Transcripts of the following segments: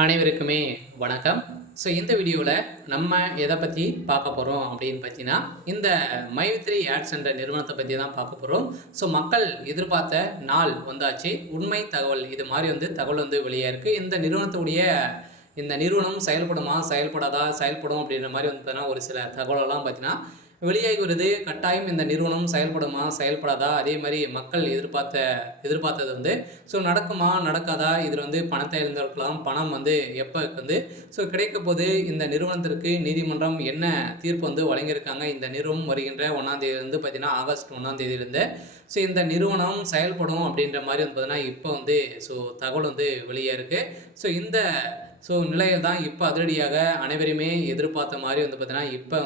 அனைவருக்குமே வணக்கம். ஸோ இந்த வீடியோவில் நம்ம எதை பற்றி பார்க்க போகிறோம் அப்படின்னு பார்த்தீங்கன்னா, இந்த மைவித்ரி ஆட்ஸ் என்ற நிறுவனத்தை பற்றி தான் பார்க்க போகிறோம். ஸோ மக்கள் எதிர்பார்த்த நாள் வந்தாச்சு. உண்மை தகவல் இது மாதிரி தகவல் வெளியாக இருக்குது. இந்த நிறுவனம் செயல்படுமா, செயல்படாதா, செயல்படும் அப்படின்ற மாதிரி பார்த்தீங்கன்னா ஒரு சில தகவலெல்லாம் பார்த்தீங்கன்னா வெளியாகி வருது. கட்டாயம் இந்த நிறுவனம் செயல்படுமா, செயல்படாதா, அதே மாதிரி மக்கள் எதிர்பார்த்தது ஸோ நடக்குமா, நடக்காதா, இதில் பணத்தை இழந்திருக்கலாம். பணம் எப்போ ஸோ கிடைக்க போது இந்த நிறுவனத்திற்கு நீதிமன்றம் என்ன தீர்ப்பு வழங்கியிருக்காங்க. இந்த நிறுவனம் வருகின்ற 1ஆம் தேதியிலிருந்து பார்த்தீங்கன்னா ஆகஸ்ட் 1ஆம் தேதியிலிருந்து ஸோ இந்த நிறுவனம் செயல்படும் அப்படின்ற மாதிரி பார்த்தீங்கன்னா இப்போ ஸோ தகவல் வெளியே இருக்குது. ஸோ இந்த நிலையில் தான் இப்போ அதிரடியாக அனைவருமே எதிர்பார்த்த மாதிரி பார்த்தீங்கன்னா இப்போ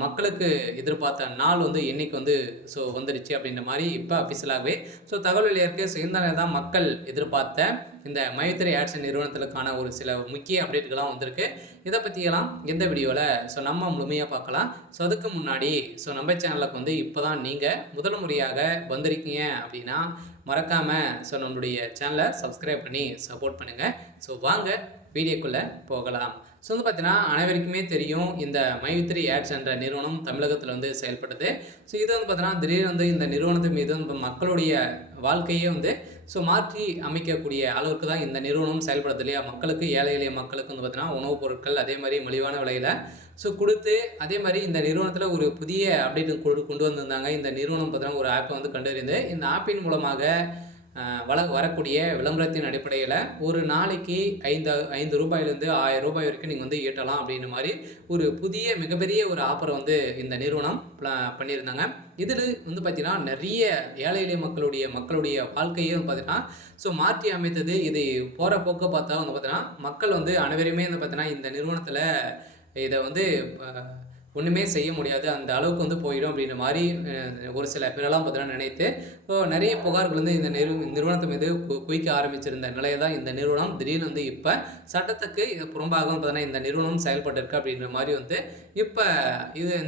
மக்களுக்கு எதிர்பார்த்த நாள் இன்னைக்கு ஸோ வந்துடுச்சு அப்படின்ற மாதிரி இப்போ அஃபிஷியலாகவே ஸோ தகவல் வெளியாக இருக்குது. ஸோ இந்த நேரம் தான் மக்கள் எதிர்பார்த்த இந்த மைவித்ரி ஆட்ஸ் நிறுவனத்திற்கான ஒரு சில முக்கிய அப்டேட்டுகள்லாம் வந்திருக்கு. இதை பற்றியெல்லாம் எந்த வீடியோவில் ஸோ நம்ம முழுமையாக பார்க்கலாம். ஸோ அதுக்கு முன்னாடி ஸோ நம்ம சேனலுக்கு இப்போ தான் நீங்கள் முதல் முறையாக வந்திருக்கீங்க அப்படின்னா மறக்காமல் ஸோ நம்மளுடைய சேனலை சப்ஸ்கிரைப் பண்ணி சப்போர்ட் பண்ணுங்கள். ஸோ வாங்க வீடியோக்குள்ளே போகலாம். ஸோ பார்த்தீங்கன்னா அனைவருக்குமே தெரியும் இந்த மைவித்ரி ஆட்ஸ் என்ற நிறுவனம் தமிழகத்தில் செயல்படுது. ஸோ இது பார்த்தீங்கன்னா திடீர்னு இந்த நிறுவனத்தின் மீது மக்களுடைய வாழ்க்கையே ஸோ மாற்றி அமைக்கக்கூடிய அளவுக்கு தான் இந்த நிறுவனம் செயல்படுது இல்லையா. மக்களுக்கு ஏழை எளிய மக்களுக்கு பார்த்தீங்கன்னா உணவுப் பொருட்கள் அதே மாதிரி மலிவான விலையில் ஸோ கொடுத்து அதே மாதிரி இந்த நிறுவனத்தில் ஒரு புதிய அப்டேட் கொண்டு வந்திருந்தாங்க. இந்த நிறுவனம் பார்த்தீங்கன்னா ஒரு ஆப்பை கண்டறிந்து இந்த ஆப்பின் மூலமாக வரக்கூடிய விளம்பரத்தின் அடிப்படையில் ஒரு நாளைக்கு 5 ரூபாயிலேருந்து 1000 ரூபாய் வரைக்கும் நீங்கள் ஈட்டலாம் அப்படின்ற மாதிரி ஒரு புதிய மிகப்பெரிய ஒரு ஆஃபரை இந்த நிறுவனம் பண்ணியிருந்தாங்க. இதில் பார்த்தீங்கன்னா நிறைய ஏழை எளிய மக்களுடைய வாழ்க்கையே பார்த்தீங்கன்னா ஸோ மாற்றி அமைத்தது. இது போகிற போக்க பார்த்தா பார்த்தீங்கன்னா மக்கள் அனைவருமே பார்த்தீங்கன்னா இந்த நிறுவனத்தில் இதை ஒன்றுமே செய்ய முடியாது, அந்த அளவுக்கு போயிடும் அப்படின்ற மாதிரி ஒரு சில பேரெல்லாம் பார்த்தீங்கன்னா நினைத்து ஸோ நிறைய புகார்கள் இந்த நிறுவனத்தை மீது குவிக்க ஆரம்பிச்சிருந்த நிலையை தான் இந்த நிறுவனம் திடீர்னு இப்போ சட்டத்துக்கு புறம்பாக பார்த்தீங்கன்னா இந்த நிறுவனம் செயல்பட்டிருக்கு அப்படின்ற மாதிரி இப்போ இந்த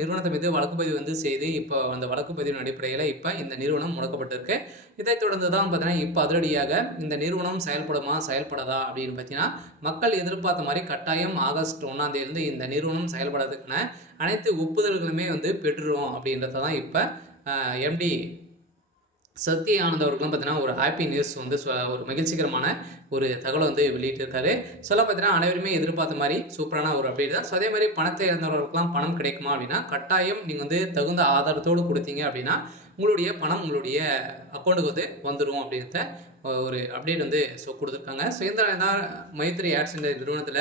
நிறுவனத்தை மீது வழக்குப்பதிவு செய்து இப்போ அந்த வழக்குப்பதிவின் அடிப்படையில் இப்போ இந்த நிறுவனம் முடக்கப்பட்டிருக்கு. இதைத் தொடர்ந்து தான் பார்த்தீங்கன்னா இப்போ அதிரடியாக இந்த நிறுவனம் செயல்படுமா, செயல்படாதா அப்படின்னு பார்த்தீங்கன்னா மக்கள் எதிர்பார்த்த மாதிரி கட்டாயம் ஆகஸ்ட் 1ஆம் தேதியிலிருந்து இந்த நிறுவனம் செயல்படுறதுக்கான அனைத்து ஒப்புதல்களுமே பெற்றுரும் அப்படின்றத தான் இப்போ எம்டி சத்ய ஆனந்த் அவர்களும் பார்த்தீங்கன்னா ஒரு ஹாப்பி நியூஸ் ஒரு மகிழ்ச்சிகரமான ஒரு தகவலை வெளியிட்டிருக்காரு. சொல்ல பார்த்தீங்கன்னா அனைவருமே எதிர்பார்த்த மாதிரி சூப்பரான ஒரு அப்டேட் தான். ஸோ அதே மாதிரி பணத்தை இழந்தவர்களுக்கெல்லாம் பணம் கிடைக்குமா அப்படின்னா கட்டாயம் நீங்கள் தகுந்த ஆதாரத்தோடு கொடுத்தீங்க அப்படின்னா உங்களுடைய பணம் உங்களுடைய அக்கௌண்ட்டுக்கு வந்துடும் அப்படின்றத ஒரு அப்டேட் ஸோ கொடுத்துருக்காங்க. ஸோ இந்த மைவித்ரி ஆட்ஸ் என்ற நிறுவனத்தில்